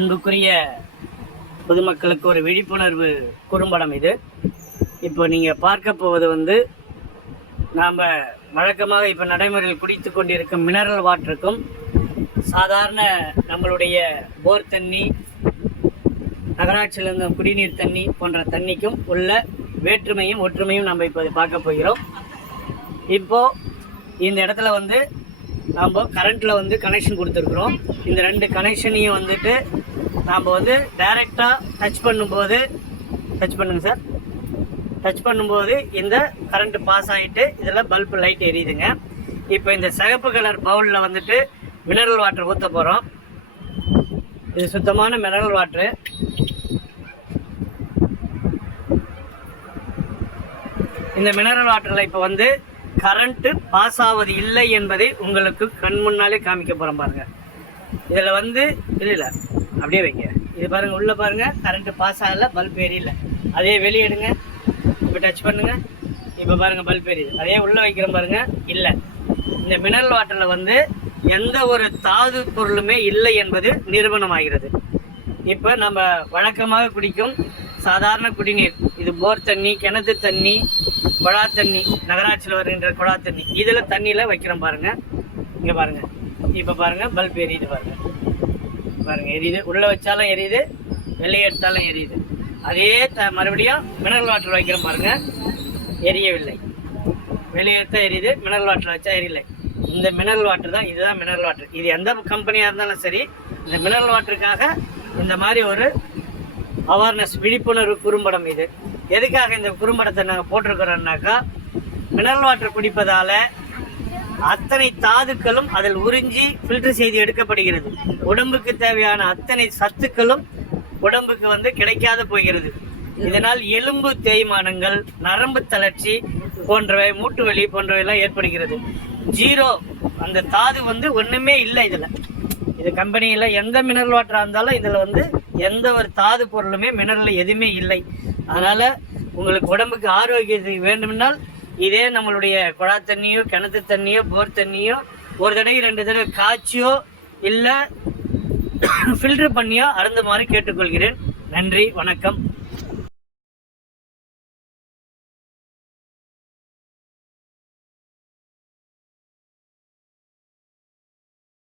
அன்புக்குரிய பொதுமக்களுக்கு ஒரு விழிப்புணர்வு குறும்படம் இது. இப்போ நீங்கள் பார்க்க போவது நாம் வழக்கமாக இப்போ நடைமுறையில் குடித்து கொண்டிருக்கும் மினரல் வாட்டருக்கும் சாதாரண நம்மளுடைய போர் தண்ணி, நகராட்சியிலிருந்து குடிநீர் தண்ணி போன்ற தண்ணிக்கும் உள்ள வேற்றுமையும் ஒற்றுமையும் நம்ம இப்போ பார்க்க போகிறோம். இப்போது இந்த இடத்துல நம்ம கரண்ட்டில் கனெக்ஷன் கொடுத்துருக்குறோம். இந்த ரெண்டு கனெக்ஷனையும் நாம் டைரெக்டாக டச் பண்ணுங்க சார். டச் பண்ணும்போது இந்த கரண்ட் பாஸ் ஆகிட்டு இதில் பல்பு லைட் எரியுதுங்க. இப்போ இந்த சிகப்பு கலர் பவுலில் மினரல் வாட்டர் ஊற்ற போகிறோம். இது சுத்தமான மினரல் வாட்ரு. இந்த மினரல் வாட்டரில் இப்போ கரண்ட்டு பாஸ் ஆவது இல்லை என்பதை உங்களுக்கு கண் முன்னாலே காமிக்க போகிறோம் பாருங்கள். இதில் இல்லை அப்படியே வைங்க. இது பாருங்கள், உள்ளே பாருங்கள், கரண்ட்டு பாஸ் ஆகலை, பல்ப் எரியல. அதே வெளியே எடுங்க, இப்போ டச் பண்ணுங்கள். இப்போ பாருங்கள் பல்ப் எரியுது. அதே உள்ளே வைக்கிறோம் பாருங்கள், இல்லை. இந்த மினரல் வாட்டரில் எந்த ஒரு தாது பொருளுமே இல்லை என்பது நிரூபணமாகிறது. இப்போ நம்ம வழக்கமாக குடிக்கும் சாதாரண குடிநீர், இது போர் தண்ணி, கிணத்து தண்ணி, குழா தண்ணி, நகராட்சியில் வருகின்ற குழா தண்ணி, இதில் தண்ணியில் வைக்கிறோம் பாருங்கள். இங்கே பாருங்கள், இப்போ பாருங்கள் பல்ப் எரியுது பாருங்கள் எரியுது. உள்ளே வச்சாலும் எரியுது, வெளியே எடுத்தாலும் எரியுது. அதே மறுபடியும் மினரல் வாட்டர் வைக்கிறோம் பாருங்கள், எரியவில்லை. வெளியே எடுத்தால் எரியுது, மினரல் வாட்டர் வச்சா எரியலை. இந்த மினரல் வாட்டர் தான், இதுதான் மினரல் வாட்டர். இது எந்த கம்பெனியாக இருந்தாலும் சரி, இந்த மினரல் வாட்டருக்காக இந்த மாதிரி ஒரு அவேர்னஸ், விழிப்புணர்வு குறும்படம். இது எதுக்காக இந்த குறும்படத்தை நாங்கள் போட்டிருக்கிறோம்னாக்கா, மினரல் வாட்டர் குடிப்பதால் அத்தனை தாதுக்களும் அதில் உறிஞ்சி ஃபில்டர் செய்து எடுக்கப்படுகிறது. உடம்புக்கு தேவையான அத்தனை சத்துக்களும் உடம்புக்கு கிடைக்காத போகிறது. இதனால் எலும்பு தேய்மானங்கள், நரம்பு தளர்ச்சி போன்றவை, மூட்டு வலி போன்றவையெல்லாம் ஏற்படுகிறது. ஜீரோ, அந்த தாது ஒன்றுமே இல்லை இதில். இது கம்பெனியில் எந்த மினரல் வாட்டராக இருந்தாலும் இதில் எந்த ஒரு தாது பொருளுமே மினரல் எதுவுமே இல்லை. அதனால் உங்களுக்கு உடம்புக்கு ஆரோக்கியத்துக்கு வேண்டுமென்றால் இதே நம்மளுடைய குழா தண்ணியோ, கிணத்து தண்ணியோ, போர் தண்ணியோ ஒரு தடவை 2 தடவை காய்ச்சியோ இல்லை ஃபில்டர் பண்ணியோ அருந்துமாறு கேட்டுக்கொள்கிறேன். நன்றி, வணக்கம்.